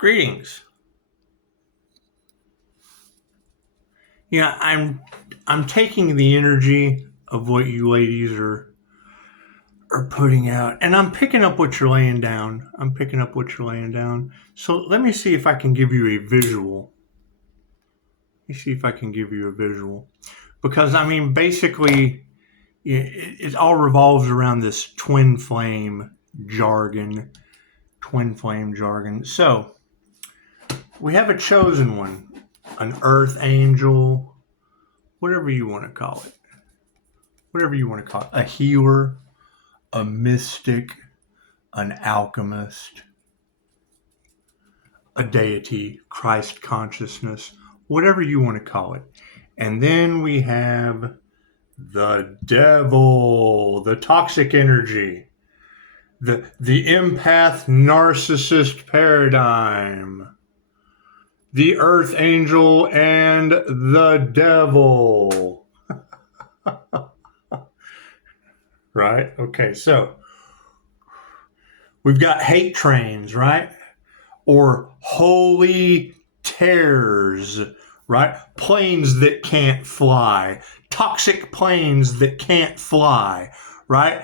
Greetings. Yeah, I'm taking the energy of what you ladies are putting out, and I'm picking up what you're laying down. So let me see if I can give you a visual. Because I mean, basically, it all revolves around this twin flame jargon. So we have a chosen one, an earth angel, whatever you want to call it. A healer, a mystic, an alchemist, a deity, Christ consciousness, whatever you want to call it. And then we have the devil, the toxic energy, the empath narcissist paradigm, the earth angel, and the devil. Right? Okay, so we've got hate trains, right? Or holy terrors, right? Planes that can't fly, toxic planes that can't fly, right?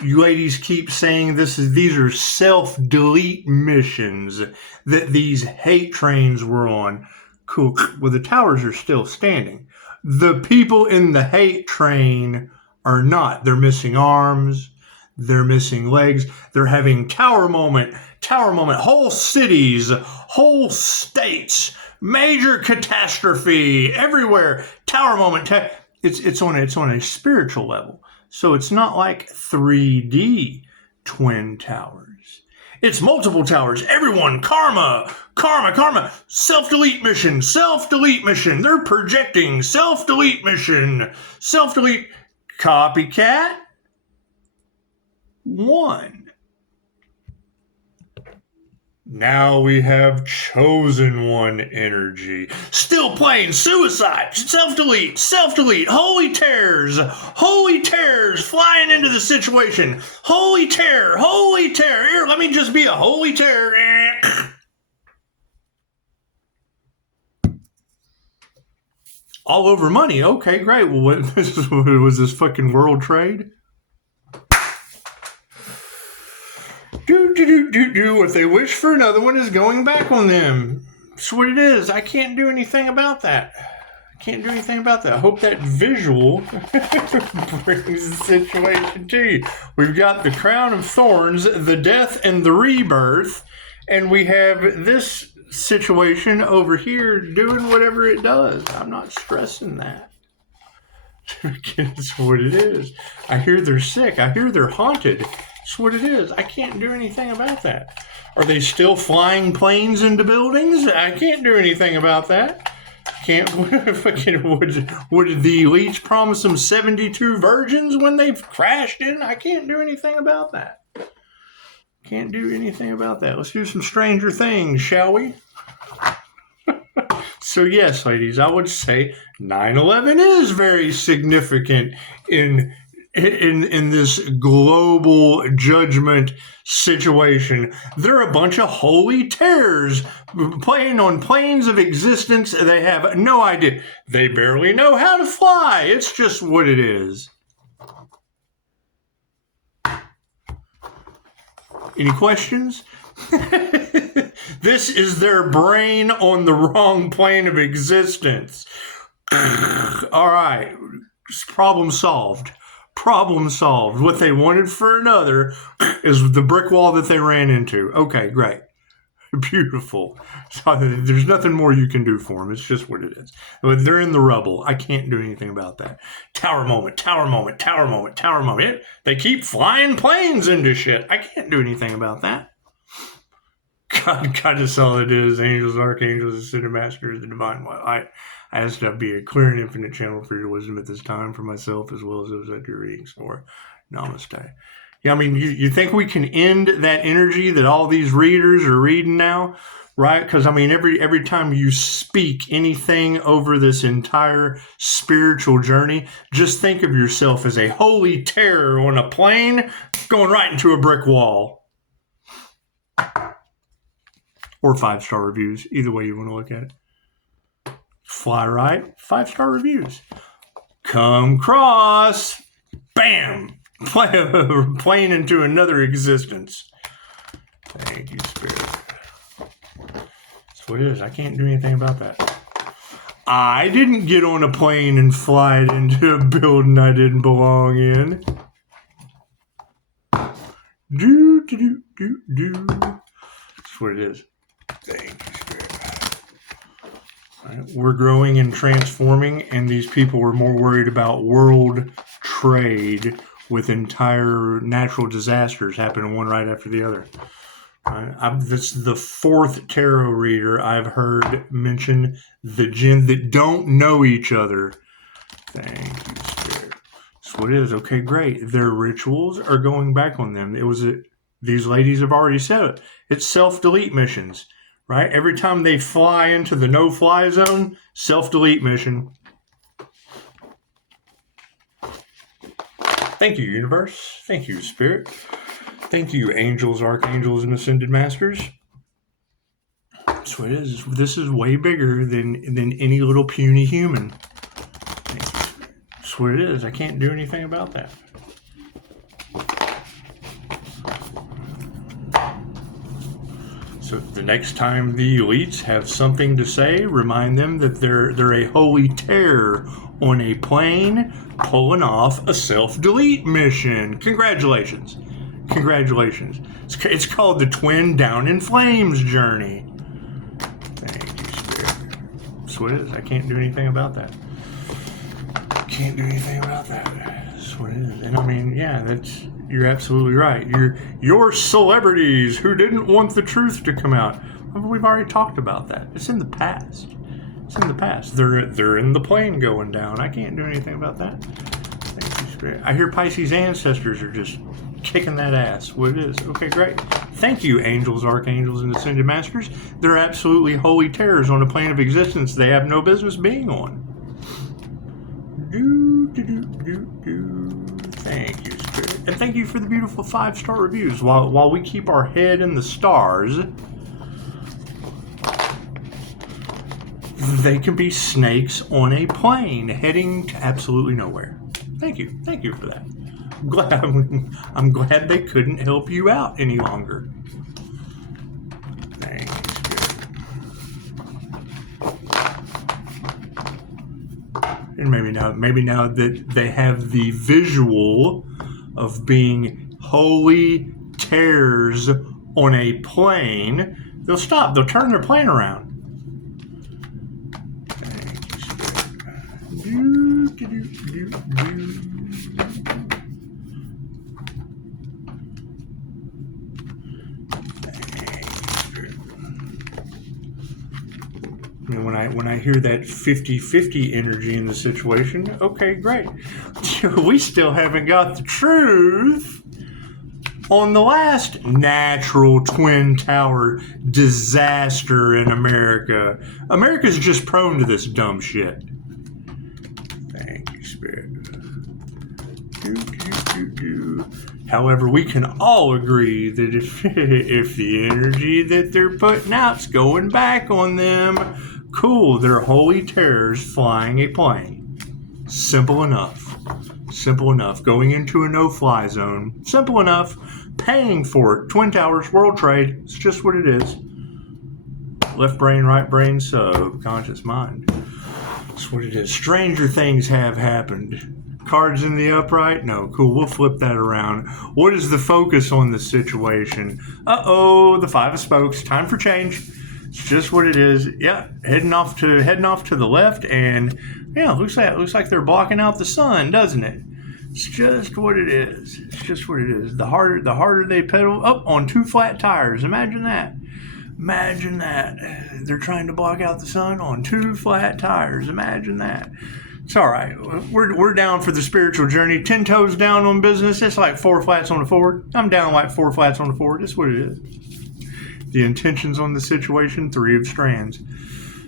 You ladies keep saying these are self-delete missions that these hate trains were on. Cool. Well, the towers are still standing. The people in the hate train are not. They're missing arms. They're missing legs. They're having tower moment, whole cities, whole states, major catastrophe everywhere. Tower moment. It's on a spiritual level. So it's not like 3D twin towers. It's multiple towers. Everyone, karma. Self-delete mission. They're projecting self-delete mission. Self-delete copycat. 1. Now we have chosen one energy. Still playing suicide. Self-delete. Holy terrors flying into the situation. Holy terror. Here, let me just be a holy terror. All over money. Okay, great. Well, what was this fucking world trade? What they wish for another one is going back on them. That's what it is. I can't do anything about that. I hope that visual brings the situation to you. We've got the crown of thorns, the death and the rebirth, and we have this situation over here doing whatever it does. I'm not stressing that. It's what it is. I hear they're sick. I hear they're haunted. That's what it is. I can't do anything about that. Are they still flying planes into buildings? I can't do anything about that. What did the elites promise them 72 virgins when they've crashed in? I can't do anything about that. Let's do some stranger things, shall we? So yes, ladies, I would say 9/11 is very significant in this global judgment situation. They're a bunch of holy terrors playing on planes of existence. They have no idea. They barely know how to fly. It's just what it is. Any questions? This is their brain on the wrong plane of existence. All right. Problem solved. What they wanted for another is the brick wall that they ran into. Okay, great. Beautiful. So there's nothing more you can do for them. It's just what it is. They're in the rubble. I can't do anything about that. Tower moment. They keep flying planes into shit. I can't do anything about that. God is all it is. Angels, archangels, ascended masters, the divine one. I ask that be a clear and infinite channel for your wisdom at this time for myself as well as those that you're readings for. Namaste. Yeah, I mean, you think we can end that energy that all these readers are reading now, right? Because, I mean, every time you speak anything over this entire spiritual journey, just think of yourself as a holy terror on a plane going right into a brick wall. or 5-star reviews. Either way you want to look at it. Fly right, 5-star reviews. Come cross, bam, plane into another existence. Thank you, Spirit. That's what it is. I can't do anything about that. I didn't get on a plane and fly it into a building I didn't belong in. That's what it is. Thank you, Spirit. Right. We're growing and transforming, and these people were more worried about world trade with entire natural disasters happening one right after the other. This is the 4th tarot reader I've heard mention the jinn that don't know each other. Thank you, Spirit. That's what it is. Okay, great. Their rituals are going back on them. These ladies have already said it. It's self-delete missions, right? Every time they fly into the no-fly zone, self-delete mission. Thank you, universe. Thank you, Spirit. Thank you, angels, archangels, and ascended masters. That's what it is. This is way bigger than any little puny human. That's what it is. I can't do anything about that. So the next time the elites have something to say, remind them that they're a holy terror on a plane pulling off a self-delete mission. Congratulations. Congratulations. It's called the Twin Down in Flames journey. Thank you, Spirit. That's what it is. I can't do anything about that. Can't do anything about that. That's what it is. And I mean, yeah, you're absolutely right. You're celebrities who didn't want the truth to come out. We've already talked about that. It's in the past. It's in the past. They're in the plane going down. I can't do anything about that. Thank you, Spirit. I hear Pisces ancestors are just kicking that ass. What it is. Okay, great. Thank you, angels, archangels, and ascended masters. They're absolutely holy terrors on a plane of existence they have no business being on. Thank you, Spirit. And thank you for the beautiful 5-star reviews. While we keep our head in the stars, they can be snakes on a plane heading to absolutely nowhere. Thank you. Thank you for that. I'm glad they couldn't help you out any longer. Thank you, Spirit. And maybe now that they have the visual of being holy terrors on a plane, they'll stop. They'll turn their plane around. Thank you, Spirit. When I hear that 50-50 energy in the situation, okay, great. We still haven't got the truth on the last natural twin tower disaster in America. America's just prone to this dumb shit. Thank you, Spirit. However, we can all agree that if the energy that they're putting out's going back on them, cool, they're holy terrors flying a plane. Simple enough. Simple enough. Going into a no-fly zone. Simple enough. Paying for it. Twin Towers, World Trade. It's just what it is. Left brain, right brain, subconscious mind. That's what it is. Stranger things have happened. Cards in the upright? No. Cool. We'll flip that around. What is the focus on the situation? Uh-oh. The 5 of Spokes. Time for change. It's just what it is. Yeah. Heading off to the left, and yeah, looks like they're blocking out the sun, doesn't it? It's just what it is. It's just what it is. The harder they pedal up on 2 flat tires. Imagine that. Imagine that. They're trying to block out the sun on 2 flat tires. Imagine that. It's all right. We're down for the spiritual journey. 10 toes down on business. It's like 4 flats on the forward. I'm down like 4 flats on the forward. That's what it is. The intentions on the situation, 3 of strands.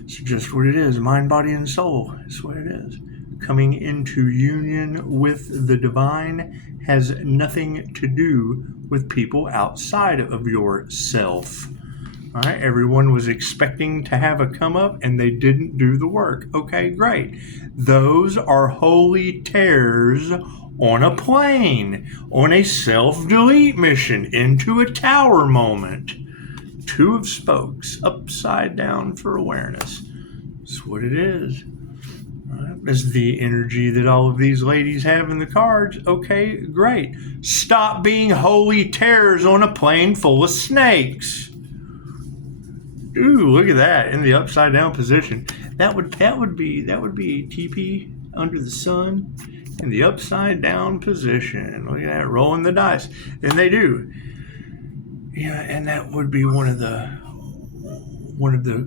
It's just what it is. Mind, body, and soul. That's what it is. Coming into union with the divine has nothing to do with people outside of yourself. All right, everyone was expecting to have a come up and they didn't do the work. Okay, great. Those are holy tears on a plane, on a self-delete mission, into a tower moment. Two of spokes, upside down for awareness. That's what it is. That's the energy that all of these ladies have in the cards. Okay, great. Stop being holy terrors on a plane full of snakes. Ooh, look at that in the upside down position. That would be a teepee under the sun in the upside down position. Look at that, rolling the dice, and they do. Yeah, and that would be one of the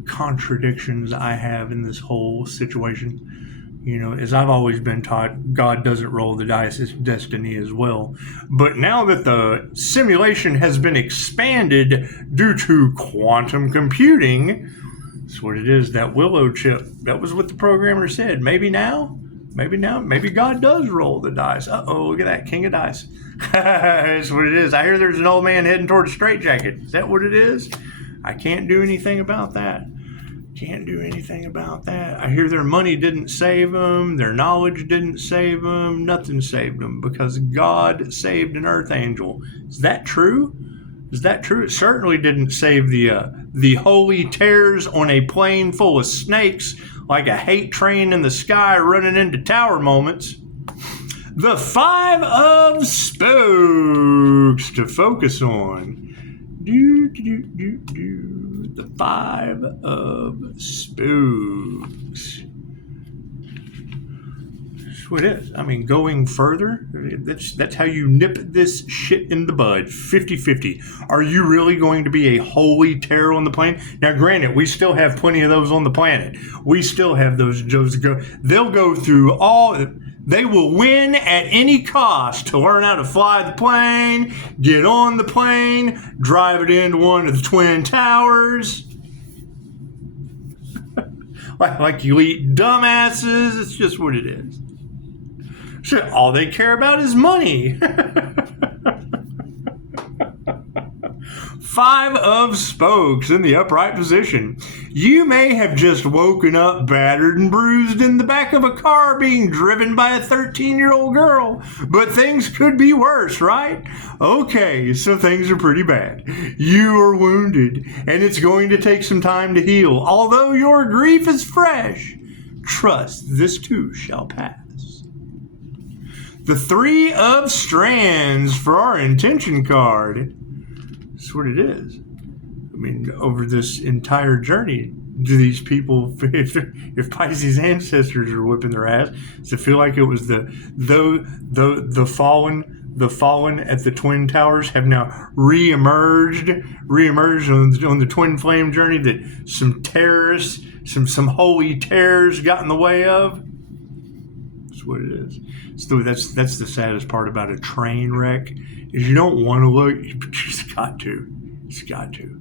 contradictions I have in this whole situation. You know, as I've always been taught, God doesn't roll the dice, it's destiny as well. But now that the simulation has been expanded due to quantum computing, that's what it is, that willow chip. That was what the programmer said. Maybe God does roll the dice. Uh-oh, look at that, king of dice. That's what it is. I hear there's an old man heading toward a straitjacket. Is that what it is? I can't do anything about that. Can't do anything about that. I hear their money didn't save them, their knowledge didn't save them, nothing saved them, because God saved an earth angel. Is that true? Is that true? It certainly didn't save the holy tears on a plane full of snakes, like a hate train in the sky running into tower moments. The Five of Spokes to focus on. The Five of Spokes. That's what it is. I mean, going further, that's how you nip this shit in the bud. 50-50. Are you really going to be a holy terror on the plane? Now, granted, we still have plenty of those on the planet. We still have those Joes go. They'll go through all. They will win at any cost to learn how to fly the plane, get on the plane, drive it into one of the Twin Towers. like elite dumbasses. It's just what it is. Shit, all they care about is money. Five of Spokes in the upright position. You may have just woken up battered and bruised in the back of a car being driven by a 13-year-old girl, but things could be worse, right? Okay, so things are pretty bad. You are wounded, and it's going to take some time to heal. Although your grief is fresh, trust this too shall pass. The Three of Strands for our intention card. That's what it is. I mean, over this entire journey, do these people, if Pisces ancestors are whipping their ass, does it feel like it was the fallen at the Twin Towers have now reemerged on the twin flame journey that some terrorists, some holy terrors got in the way of? That's what it is. So that's the saddest part about a train wreck, is you don't want to look, but you just got to. It's got to.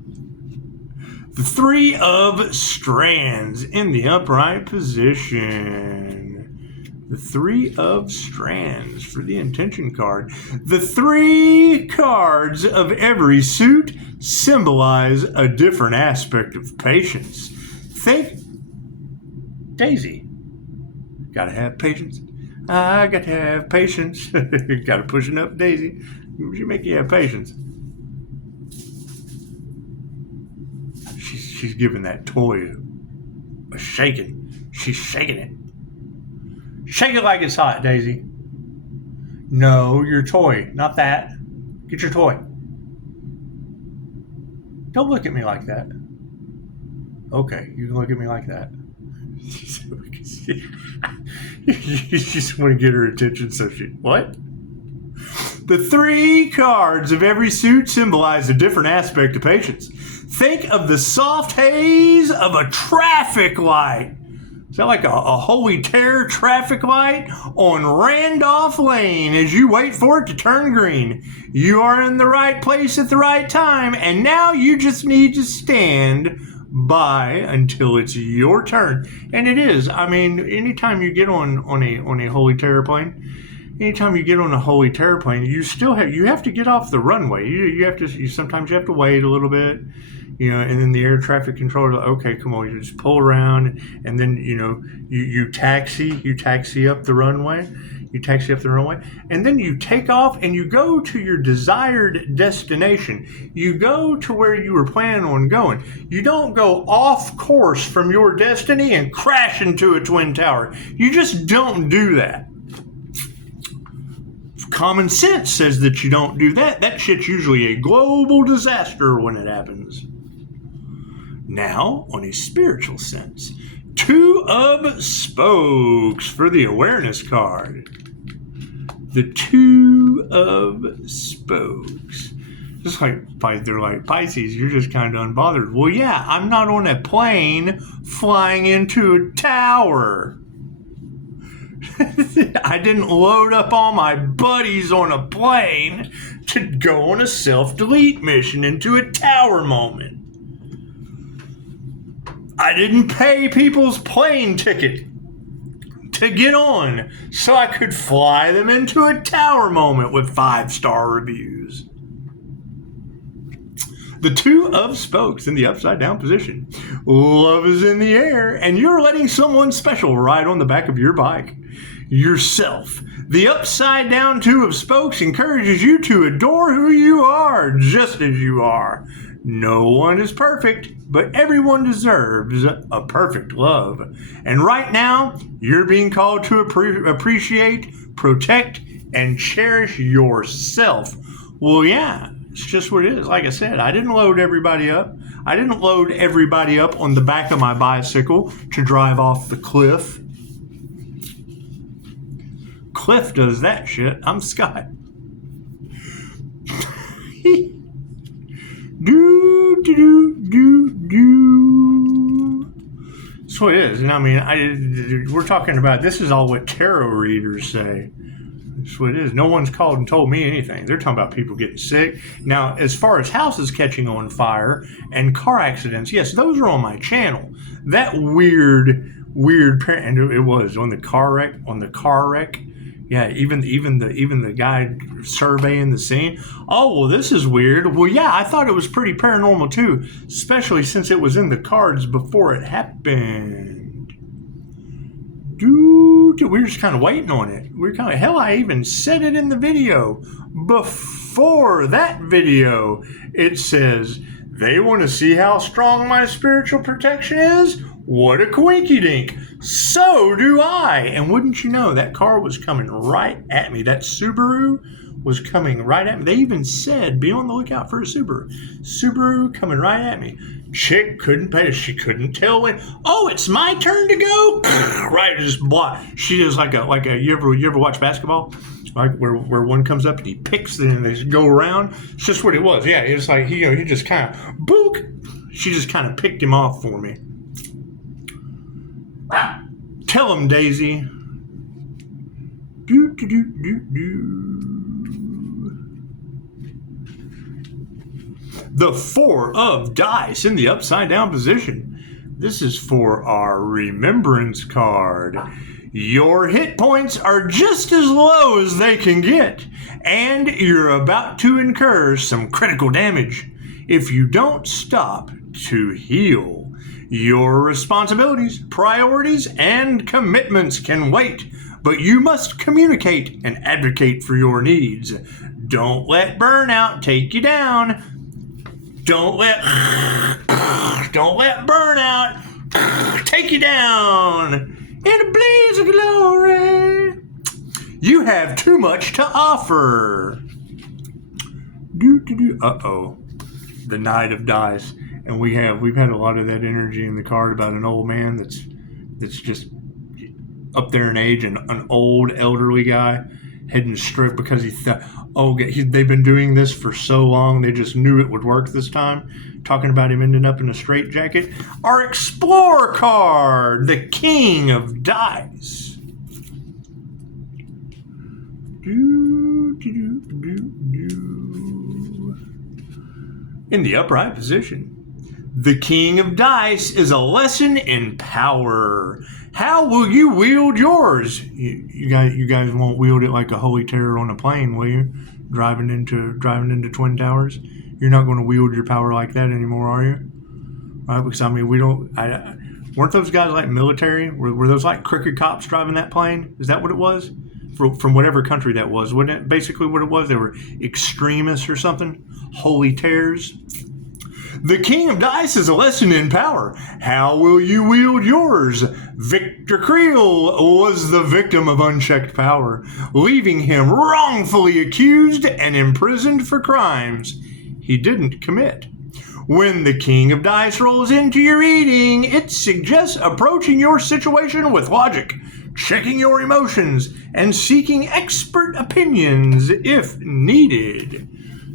The Three of Strands in the upright position. The Three of Strands for the intention card. The three cards of every suit symbolize a different aspect of patience. Think Daisy. Gotta have patience. I got to have patience. Got to push it up, Daisy. She make you have patience. She's giving that toy a shaking. She's shaking it. Shake it like it's hot, Daisy. No, your toy, not that. Get your toy. Don't look at me like that. Okay, you can look at me like that. You just want to get her attention, so she... What? The three cards of every suit symbolize a different aspect of patience. Think of the soft haze of a traffic light. Is that like a holy terror traffic light on Randolph Lane as you wait for it to turn green? You are in the right place at the right time, and now you just need to stand by until it's your turn. And it is. I mean, anytime you get on a holy terror plane, anytime you get on a holy terror plane, you have to get off the runway. Sometimes you have to wait a little bit. and then the air traffic controller, okay, come on, you just pull around, and then, you taxi up the runway. And then you take off and you go to your desired destination. You go to where you were planning on going. You don't go off course from your destiny and crash into a twin tower. You just don't do that. Common sense says that you don't do that. That shit's usually a global disaster when it happens. Now, on a spiritual sense, 2 of Spokes for the awareness card. The 2 of Spokes. Just like, they're like, Pisces, you're just kind of unbothered. Well, yeah, I'm not on a plane flying into a tower. I didn't load up all my buddies on a plane to go on a self-delete mission into a tower moment. I didn't pay people's plane ticket to get on so I could fly them into a tower moment with 5-star reviews. The 2 of Spokes in the upside down position. Love is in the air, and you're letting someone special ride on the back of your bike. Yourself. The upside down 2 of Spokes encourages you to adore who you are, just as you are. No one is perfect, but everyone deserves a perfect love. And right now, you're being called to appreciate, protect, and cherish yourself. Well, yeah, it's just what it is. Like I said, I didn't load everybody up. I didn't load everybody up on the back of my bicycle to drive off the cliff. Cliff does that shit. I'm Scott. That's what it is. And I mean, we're talking about, this is all what tarot readers say. That's what it is. No one's called and told me anything. They're talking about people getting sick. Now, as far as houses catching on fire and car accidents, yes, those are on my channel. That weird, and it was on the car wreck. Yeah, even the guy surveying the scene. Oh, well, this is weird. Well, yeah, I thought it was pretty paranormal too, especially since it was in the cards before it happened. Dude, we were just kind of waiting on it. I even said it in the video. Before that video, it says, they want to see how strong my spiritual protection is? What a coinky-dink. So do I. And wouldn't you know, that car was coming right at me. That Subaru was coming right at me. They even said, be on the lookout for a Subaru. Subaru coming right at me. Chick couldn't pay. She couldn't tell when. Oh, it's my turn to go. Right, just block. She is like a. You ever watch basketball? Like where one comes up and he picks and they go around. It's just what it was. Yeah, it's like he just kind of book. She just kind of picked him off for me. Tell him, Daisy. The 4 of dice in the upside down position. This is for our remembrance card. Your hit points are just as low as they can get, and you're about to incur some critical damage. If you don't stop to heal, your responsibilities, priorities, and commitments can wait, but you must communicate and advocate for your needs. Don't let burnout take you down. Don't let burnout take you down in a blaze of glory. You have too much to offer. Uh-oh. The Knight of Dice. And we've had a lot of that energy in the card about an old man that's just up there in age, and an old elderly guy heading stroke because he thought, they've been doing this for so long, they just knew it would work this time. Talking about him ending up in a straitjacket. Our Explorer card, the King of Dice. In the upright position. The King of Dice is a lesson in power. How will you wield yours? You guys won't wield it like a holy terror on a plane, will you? Driving into Twin Towers. You're not going to wield your power like that anymore, are you? Right? Because, I mean, weren't those guys like military? Were those like crooked cops driving that plane? Is that what it was? From whatever country that was, wasn't it? Basically what it was, they were extremists or something. Holy tears. The King of Dice is a lesson in power. How will you wield yours? Victor Creel was the victim of unchecked power, leaving him wrongfully accused and imprisoned for crimes he didn't commit. When the King of Dice rolls into your reading, it suggests approaching your situation with logic, checking your emotions, and seeking expert opinions if needed.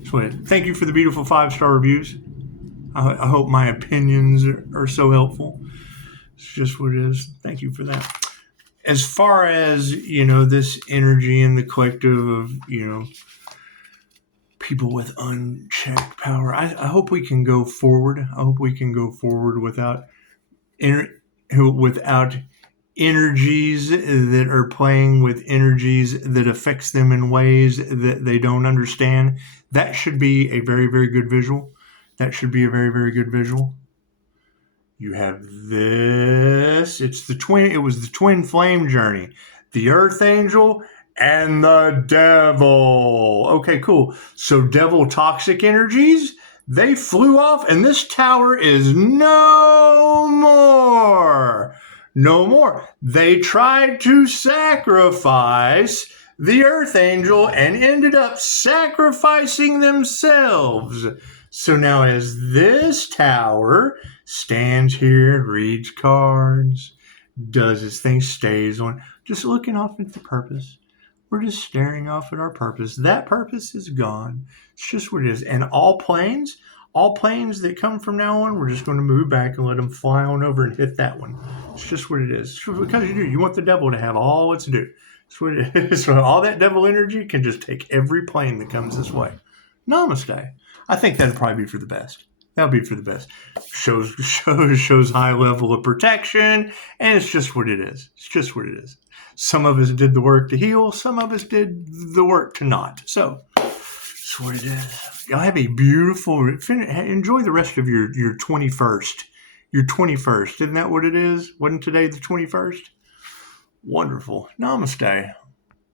So, thank you for the beautiful 5-star reviews. I hope my opinions are so helpful. It's just what it is. Thank you for that. As far as, this energy in the collective of, people with unchecked power, I hope we can go forward. I hope we can go forward without energies that are playing with energies that affects them in ways that they don't understand. That should be a very, very good visual. That should be a very, very good visual. You have this. It was the twin flame journey. The Earth Angel and the Devil. Okay, cool. So devil toxic energies, they flew off, and this tower is no more. No more. They tried to sacrifice the Earth Angel and ended up sacrificing themselves. So now as this tower stands here, reads cards, does its thing, stays on, just looking off at the purpose. We're just staring off at our purpose. That purpose is gone. It's just what it is. And all planes that come from now on, we're just going to move back and let them fly on over and hit that one. It's just what it is. It's because you want the devil to have all it's due. That's what it is. So all that devil energy can just take every plane that comes this way. Namaste. I think that'd probably be for the best. That'll be for the best. Shows high level of protection, and it's just what it is. It's just what it is. Some of us did the work to heal. Some of us did the work to not. So that's what it is. Y'all have a beautiful. Enjoy the rest of your 21st. Your 21st. Isn't that what it is? Wasn't today the 21st? Wonderful. Namaste.